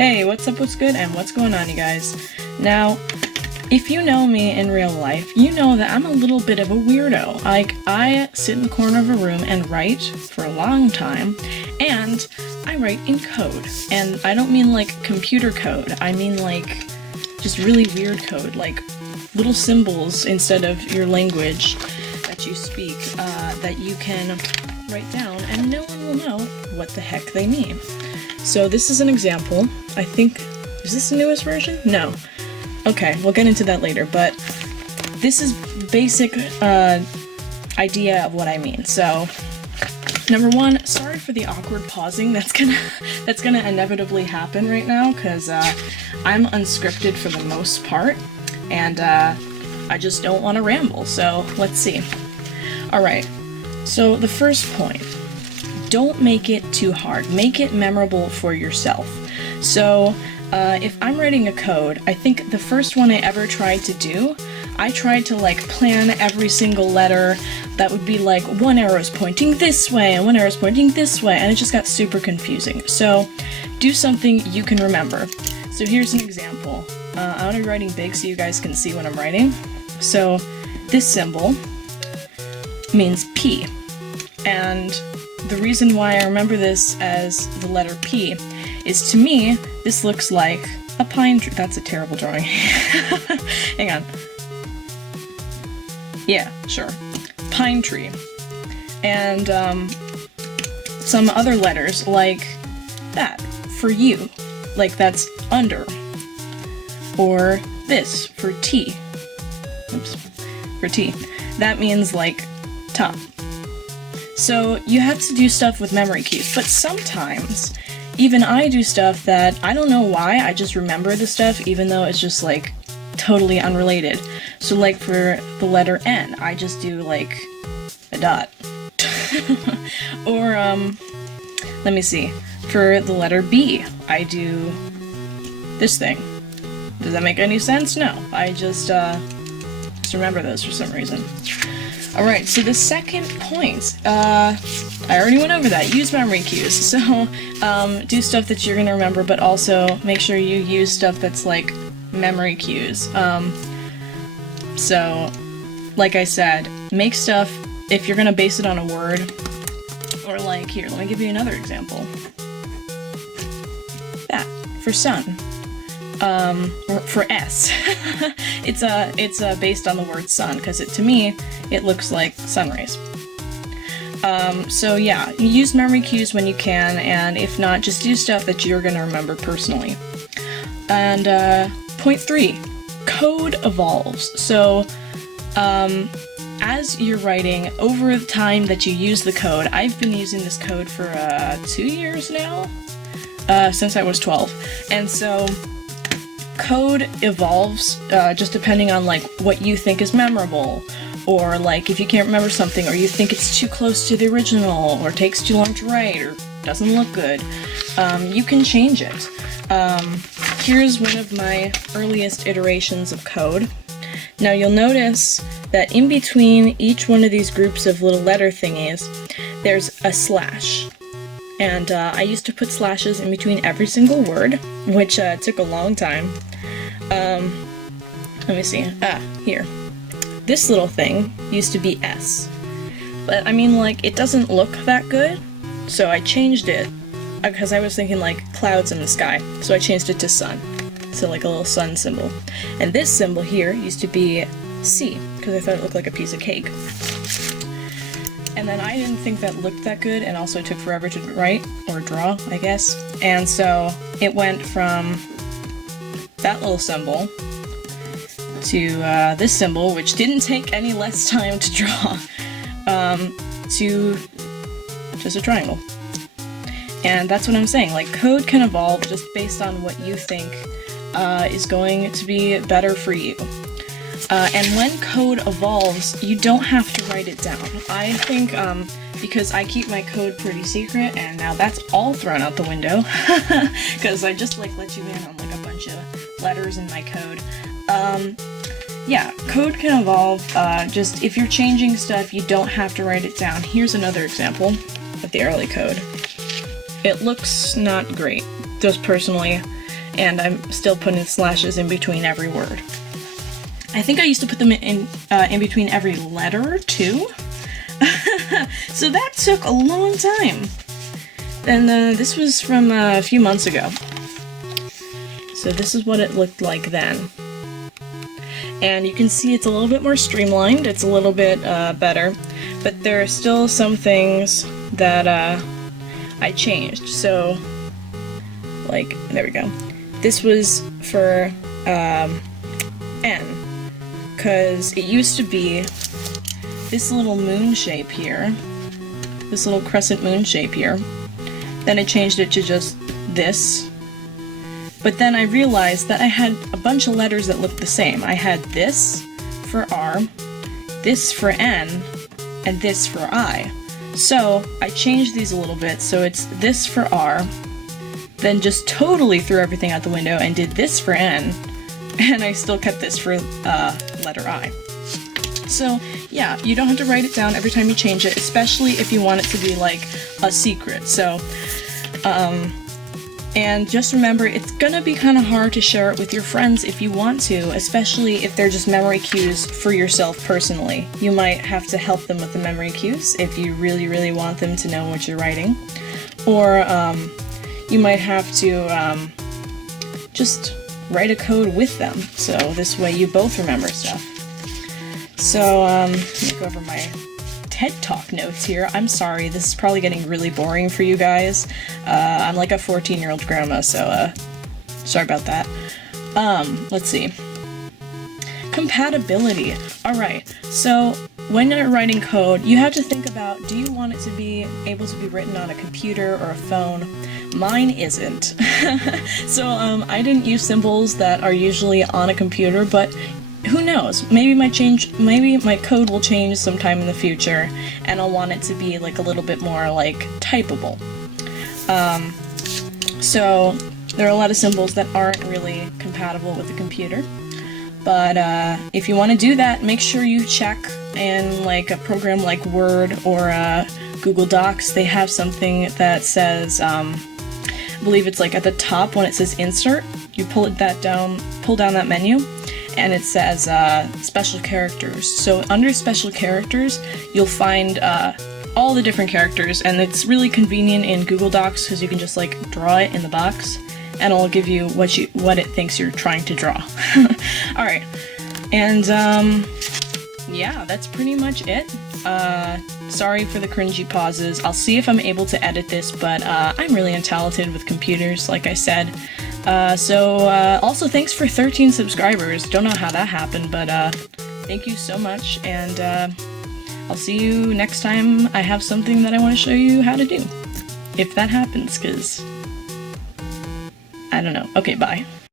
Hey, what's up, what's good, and what's going on, you guys? Now, if you know me in real life, you know that I'm a little bit of a weirdo. Like, I sit in the corner of a room and write for a long time, and I write in code. And I don't mean like computer code, I mean like just really weird code, like little symbols instead of your language that you speak, that you can write down, and no one will know what the heck they mean. So this is an example. I think, is this the newest version? No. Okay, we'll get into that later, but this is basic idea of what I mean. So, number one, sorry for the awkward pausing that's gonna inevitably happen right now, because I'm unscripted for the most part, and I just don't want to ramble, so let's see. Alright, so the first point. Don't make it too hard. Make it memorable for yourself. So, if I'm writing a code, I think the first one I ever tried to do, I tried to like plan every single letter that would be like one arrow's pointing this way and one arrow's pointing this way, and it just got super confusing. So, do something you can remember. So here's an example. I'm gonna be writing big so you guys can see what I'm writing. So, this symbol means P, and the reason why I remember this as the letter P is, to me, this looks like a pine tree. That's a terrible drawing. Hang on. Yeah, sure. Pine tree. And some other letters like that for you. Like that's under. Or this for T. Oops. For T. That means like top. So you have to do stuff with memory cues, but sometimes even I do stuff that I don't know why, I just remember the stuff even though it's just like totally unrelated. So like for the letter N, I just do like a dot. Or let me see, for the letter B, I do this thing. Does that make any sense? No, I just remember those for some reason. Alright, so the second point, I already went over that, use memory cues. So, do stuff that you're gonna remember, but also make sure you use stuff that's like memory cues. So, like I said, make stuff, if you're gonna base it on a word, or like, here, let me give you another example. That, for sun. Or for S. it's based on the word sun, because to me, it looks like sun rays. So yeah, use memory cues when you can, and if not, just do stuff that you're gonna remember personally. And point 3, code evolves. So as you're writing, over the time that you use the code, I've been using this code for 2 years now, since I was 12, and so code evolves just depending on like what you think is memorable, or like if you can't remember something, or you think it's too close to the original, or takes too long to write, or doesn't look good, you can change it. Here's one of my earliest iterations of code. Now you'll notice that in between each one of these groups of little letter thingies, there's a slash. And I used to put slashes in between every single word, which took a long time. Let me see. Here. This little thing used to be S. But I mean, like, it doesn't look that good, so I changed it, because I was thinking like clouds in the sky, so I changed it to sun. So like a little sun symbol. And this symbol here used to be C, because I thought it looked like a piece of cake. And then I didn't think that looked that good, and also took forever to write, or draw, I guess. And so it went from that little symbol to this symbol, which didn't take any less time to draw, to just a triangle. And that's what I'm saying, like, code can evolve just based on what you think is going to be better for you. And when code evolves, you don't have to write it down. I think, because I keep my code pretty secret, and now that's all thrown out the window, because I just like let you in on like a bunch of letters in my code. Yeah, code can evolve, just if you're changing stuff, you don't have to write it down. Here's another example of the early code. It looks not great, just personally. and I'm still putting slashes in between every word. I think I used to put them in between every letter too. So that took a long time. And this was from a few months ago. So this is what it looked like then. And you can see it's a little bit more streamlined, it's a little bit better, but there are still some things that I changed. So, like, there we go. This was for N, because it used to be this little moon shape here, this little crescent moon shape here. Then I changed it to just this. But then I realized that I had a bunch of letters that looked the same. I had this for R, this for N, and this for I. So I changed these a little bit, so it's this for R, then just totally threw everything out the window and did this for N, and I still kept this for letter I. So yeah, you don't have to write it down every time you change it, especially if you want it to be like a secret. So, and just remember, it's gonna be kind of hard to share it with your friends if you want to, especially if they're just memory cues for yourself personally. You might have to help them with the memory cues if you really, really want them to know what you're writing. Or you might have to just write a code with them, so this way you both remember stuff. So, let me go over my TED Talk notes here. I'm sorry, this is probably getting really boring for you guys. I'm like a 14-year-old grandma, so sorry about that. Let's see. Compatibility. Alright, so when you're writing code, you have to think about, do you want it to be able to be written on a computer or a phone? Mine isn't. So I didn't use symbols that are usually on a computer, but who knows? Maybe my code will change sometime in the future, and I'll want it to be like a little bit more like typable. So there are a lot of symbols that aren't really compatible with the computer. But if you want to do that, make sure you check in like a program like Word or Google Docs. They have something that says, I believe it's like at the top when it says Insert. You pull down that menu, and it says special characters. So under special characters, you'll find all the different characters, and it's really convenient in Google Docs because you can just like draw it in the box, and it'll give you what it thinks you're trying to draw. All right, and yeah, that's pretty much it. Sorry for the cringy pauses. I'll see if I'm able to edit this, but I'm really untalented with computers, like I said. Also thanks for 13 subscribers. Don't know how that happened, but thank you so much, and I'll see you next time I have something that I want to show you how to do. If that happens, because I don't know. Okay, bye.